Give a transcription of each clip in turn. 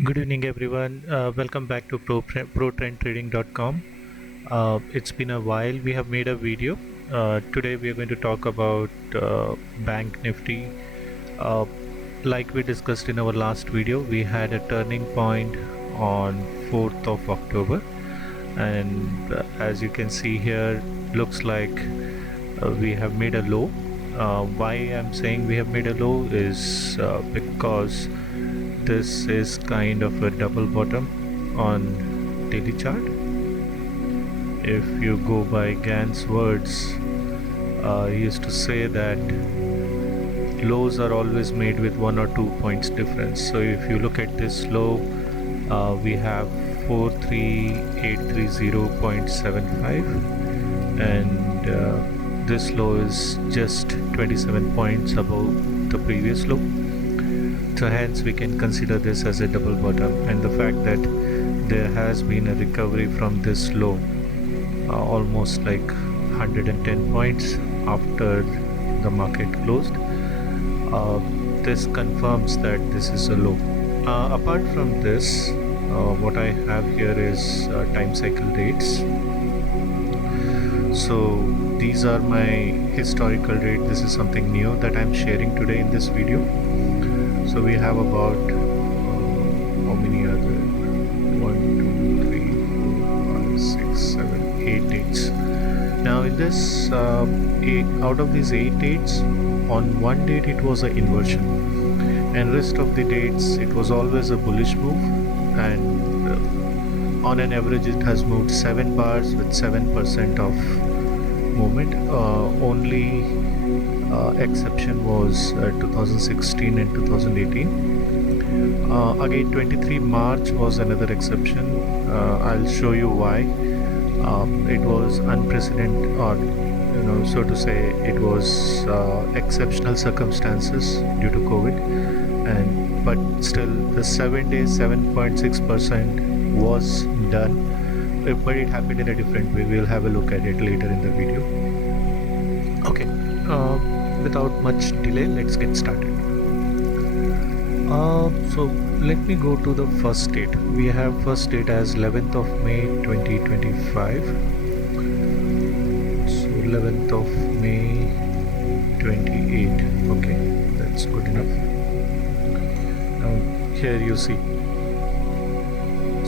Good evening, everyone. Welcome back to ProTrendTrading.com. It's been a while. We have made a video. Today, we are going to talk about Bank Nifty. Uh, like we discussed in our last video, we had a turning point on 4th of October, and as you can see here, looks like we have made a low. Why I'm saying we have made a low is because this is kind of a double bottom on daily chart. If you go by Gann's words, he used to say that lows are always made with 1 or 2 points difference. So if you look at this low, we have 43830.75, and this low is just 27 points above the previous low. So hence we can consider this as a double bottom, and the fact that there has been a recovery from this low, almost like 110 points after the market closed, this confirms that this is a low. Apart from this, what I have here is time cycle rates. So these are my historical rate. This is something new that I'm sharing today in this video. So we have about how many are there? 1, 2, 3, 4, 5, 6, 7, 8 dates. Now in this, out of these 8 dates, on one date it was an inversion, and rest of the dates it was always a bullish move, and on an average it has moved 7 bars with 7% of movement. Only exception was 2016 and 2018. Again, 23 March was another exception. I'll show you why. It was unprecedented, or so to say, it was exceptional circumstances due to COVID, but still the 7 days 7.6% was done, but it happened in a different way. We'll have a look at it later in the video. Okay, without much delay, let's get started. So let me go to the first date. We have first date as 11th of May 2025. So 11th of May 28. Okay, that's good enough. Now here you see.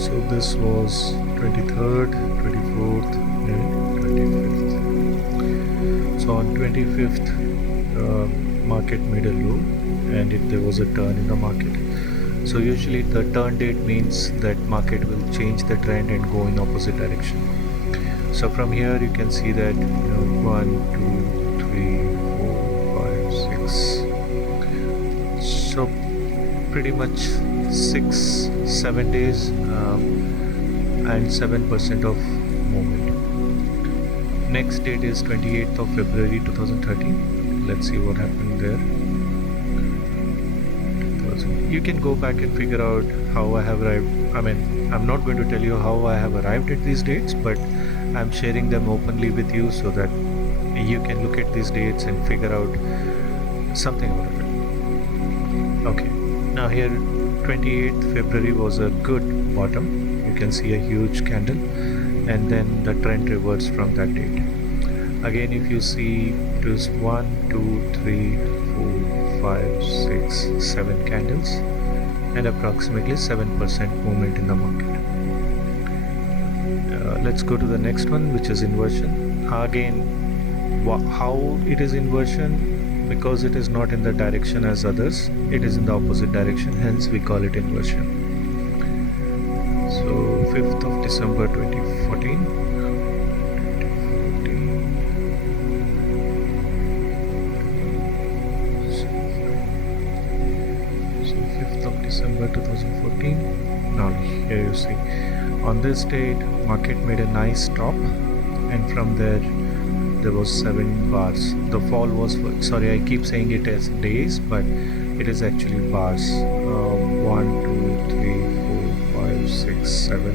So this was 23rd, 24th, and 25th. So on 25th, market made a low, and there was a turn in the market. So usually the turn date means that market will change the trend and go in opposite direction. So from here you can see that 1, 2, 3, 4, 5, 6. So pretty much 6, 7 days and 7% of movement. Next date is 28th of February 2013. Let's see what happened there. You can go back and figure out how I have arrived. I mean, I'm not going to tell you how I have arrived at these dates, but I'm sharing them openly with you so that you can look at these dates and figure out something about it. Okay, now here 28th February was a good bottom. You can see a huge candle, and then the trend reverts from that date. Again, if you see, it is 1, 2, 3, 4, 5, 6, 7 candles, and approximately 7% movement in the market. Let's go to the next one, which is inversion. Again, how it is inversion? Because it is not in the direction as others, it is in the opposite direction, hence we call it inversion. So 5th of December 2014. So 5th of December 2014. Now here you see, on this date market made a nice top, and from there was 7 bars. The fall was, sorry, I keep saying it as days, but it is actually bars. 1, 2, 3, 4, 5, 6, 7,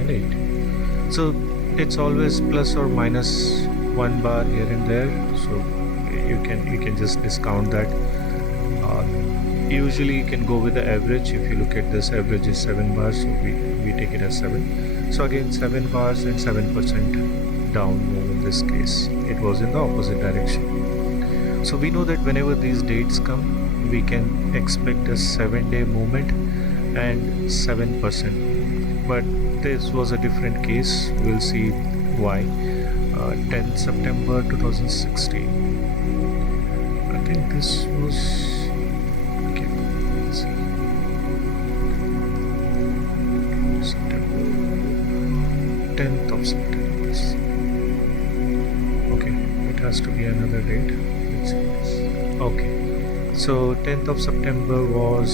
and 8. So it's always plus or minus 1 bar here and there. So you can just discount that. Usually you can go with the average. If you look at this, average is 7 bars, so we take it as 7. So again 7 bars and 7% down move. In this case it was in the opposite direction. So we know that whenever these dates come, we can expect a 7-day movement and 7%, but this was a different case. We'll see why. 10th September 2016, I think this was, okay, let's see, September, 10th of September, okay, it has to be another date. Let's see. Okay, so 10th of September was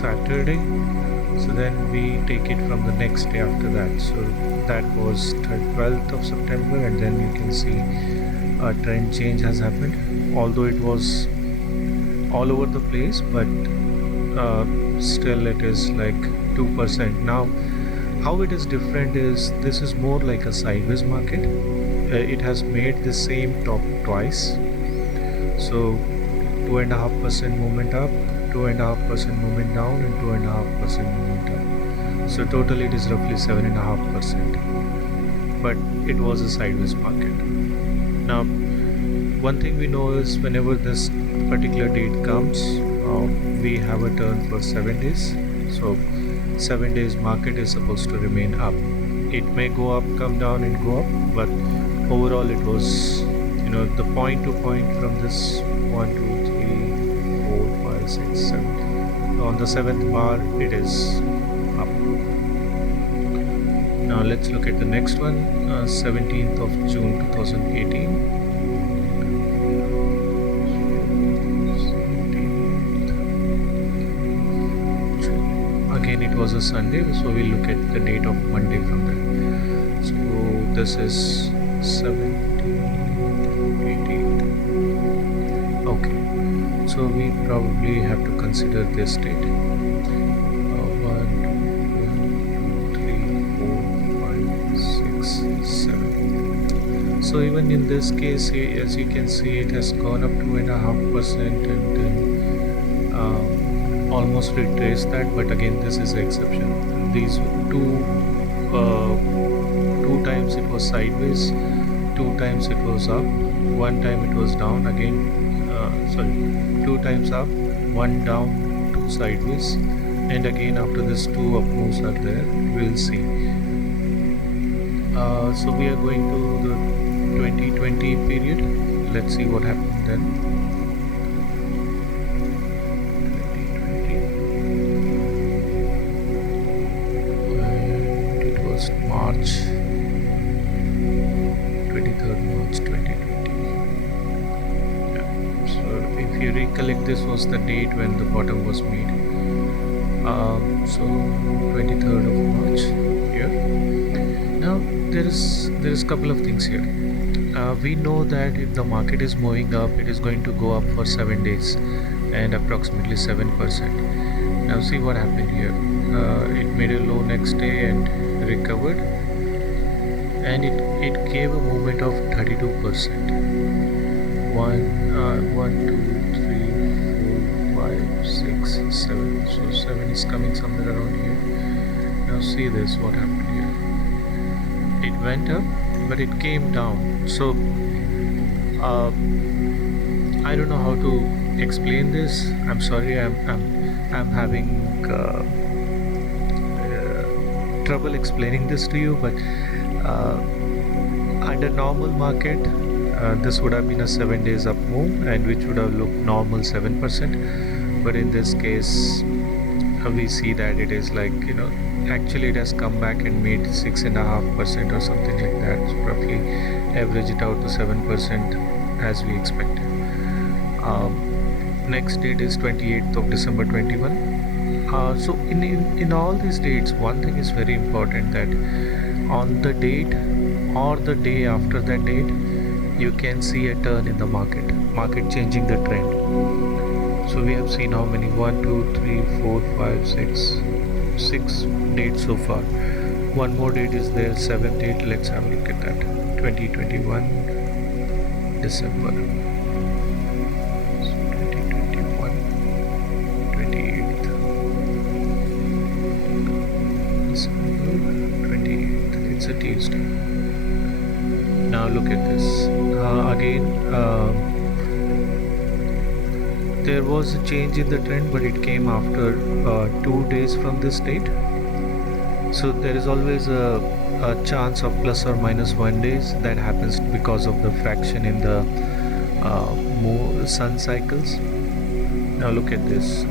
Saturday, so then we take it from the next day after that. So that was 12th of September, and then you can see a trend change has happened, although it was all over the place, but still it is like 2%. Now how it is different is, this is more like a sideways market. It has made the same top twice, so 2.5% movement up, 2.5% movement down, and 2.5% movement up. So total it is roughly 7.5%, but it was a sideways market. Now one thing we know is, whenever this particular date comes, we have a turn for 7 days. So 7 days market is supposed to remain up. It may go up, come down and go up, but overall it was, the point to point from this 1 2 3 4 5 6 7, so on the 7th bar it is up. Now let's look at the next one. 17th of June 2018. Again it was a Sunday, so we'll look at the date of Monday from there. So this is 17th, 18th. Okay, so we probably have to consider this date. 1 2 3 4 5 6 7. So even in this case, as you can see, it has gone up 2.5%, and then almost retrace that. But again, this is the exception. These two times it was sideways, 2 times it was up, 1 time it was down again, 2 times up, 1 down, 2 sideways, and again after this 2 up moves are there. We'll see. So we are going to the 2020 period. Let's see what happened then. March 23rd, March 2020. Yeah. So if you recollect, this was the date when the bottom was made. So 23rd of March here. Now there is couple of things here. We know that if the market is moving up, it is going to go up for 7 days and approximately 7%. Now see what happened here. It made a low next day and recovered, and it gave a movement of 32%. 1 2 3 4 5 6 7. So 7 is coming somewhere around here. Now see this, what happened here. It went up, but it came down. So I don't know how to explain this. I'm sorry, I'm having trouble explaining this to you, but under normal market, this would have been a 7 days up move, and which would have looked normal 7%. But in this case, we see that it is like, actually it has come back and made 6.5% or something like that. So roughly average it out to 7% as we expected. Next date is 28th of December 21. So in all these dates, one thing is very important, that on the date or the day after that date, you can see a turn in the market changing the trend. So we have seen how many, 1 2 3 4 5 6 dates so far. One more date is there, 7th date. Let's have a look at that. 2021 December. there was a change in the trend, but it came after 2 days from this date. So there is always a chance of plus or minus 1 days. That happens because of the fraction in the sun cycles. Now look at this.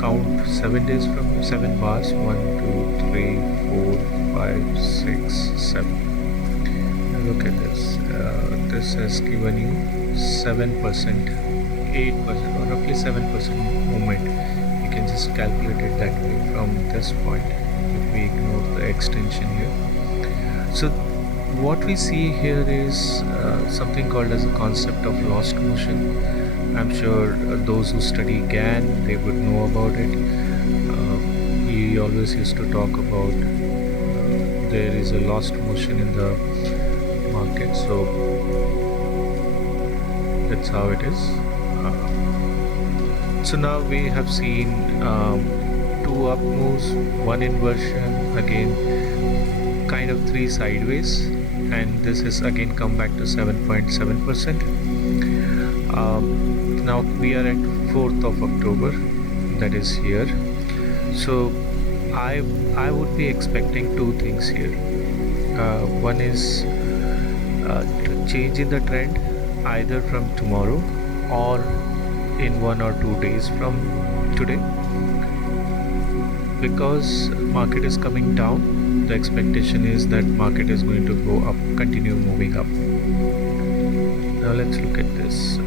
Count 7 days from 7 bars. 1, 2, 3, 4, 5, 6, 7. Now look at this. This has given you 7%, 8%, or roughly 7% movement. You can just calculate it that way from this point if we ignore the extension here. So what we see here is something called as a concept of lost motion. I'm sure those who study Gann, they would know about it. He always used to talk about there is a lost motion in the market, so that's how it is. So now we have seen 2 up moves, 1 inversion, again kind of 3 sideways, and this is again come back to 7.7%. Now we are at 4th of October, that is here. So I would be expecting 2 things here. One is change in the trend either from tomorrow or in 1 or 2 days from today. Because market is coming down, the expectation is that market is going to go up, continue moving up. Now let's look at this.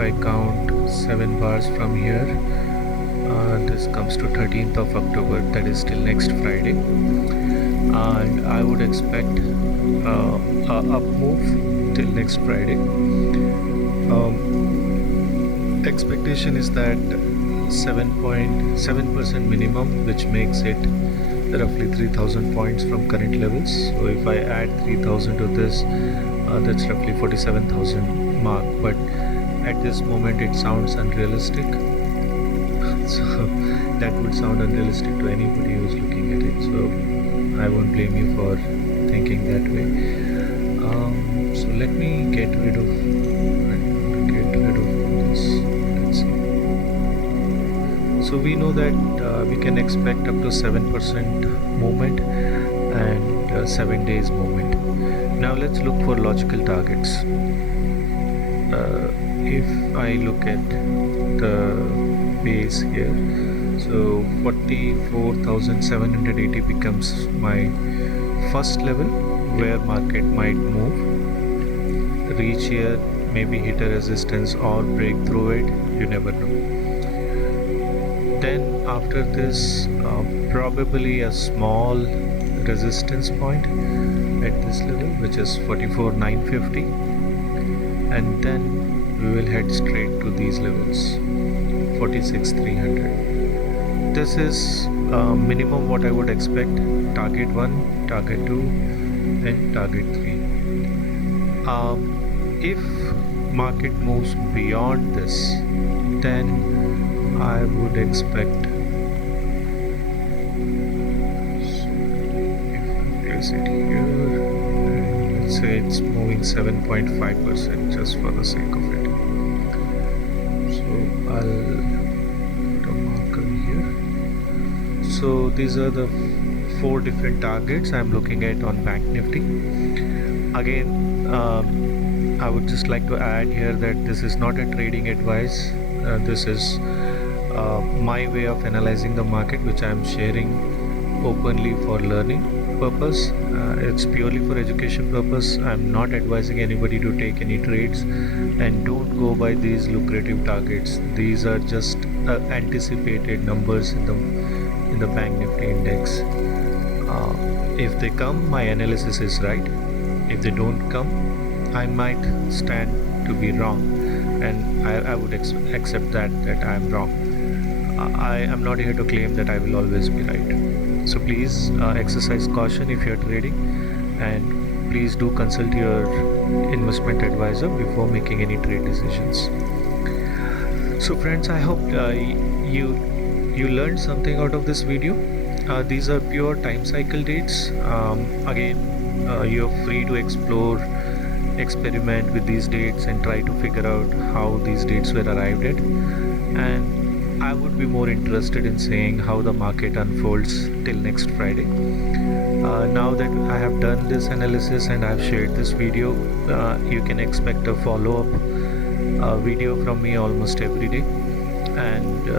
I count 7 bars from here, this comes to 13th of October, that is till next Friday, and I would expect a up move till next Friday. Expectation is that 7.7% minimum, which makes it roughly 3000 points from current levels. So if I add 3000 to this, that's roughly 47,000 mark, but at this moment it sounds unrealistic. So that would sound unrealistic to anybody who's looking at it, so I won't blame you for thinking that way. So let me get rid of this. Let's see. So we know that we can expect up to 7% movement and 7 days movement. Now let's look for logical targets. If I look at the base here, so 44,780 becomes my first level where market might move, reach here, maybe hit a resistance or break through it, you never know. Then after this, probably a small resistance point at this level, which is 44,950, and then we will head straight to these levels, 46,300. This is minimum what I would expect. Target 1, target 2, and target 3. If market moves beyond this, then I would expect, so if I place it here, let's say it's moving 7.5% just for the sake of it. So I'll put a marker here. So these are the 4 different targets I'm looking at on Bank Nifty. Again, I would just like to add here that this is not a trading advice. This is my way of analyzing the market, which I am sharing openly for learning purpose. It's purely for education purpose. I'm not advising anybody to take any trades, and don't go by these lucrative targets. These are just anticipated numbers in the Bank Nifty index. If they come, my analysis is right. If they don't come, I might stand to be wrong, and I would accept that I am wrong. I am not here to claim that I will always be right. So please exercise caution if you are trading, and please do consult your investment advisor before making any trade decisions. So friends, I hope you you learned something out of this video. These are pure time cycle dates. Again, you're free to explore, experiment with these dates and try to figure out how these dates were arrived at. And I would be more interested in seeing how the market unfolds till next Friday. Now that I have done this analysis and I've shared this video, you can expect a follow-up video from me almost every day. And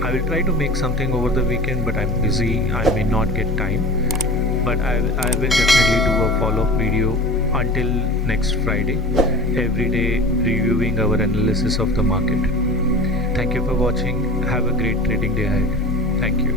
I will try to make something over the weekend, but I'm busy, I may not get time, but I will definitely do a follow-up video until next Friday, every day reviewing our analysis of the market. Thank you for watching. Have a great trading day ahead. Thank you.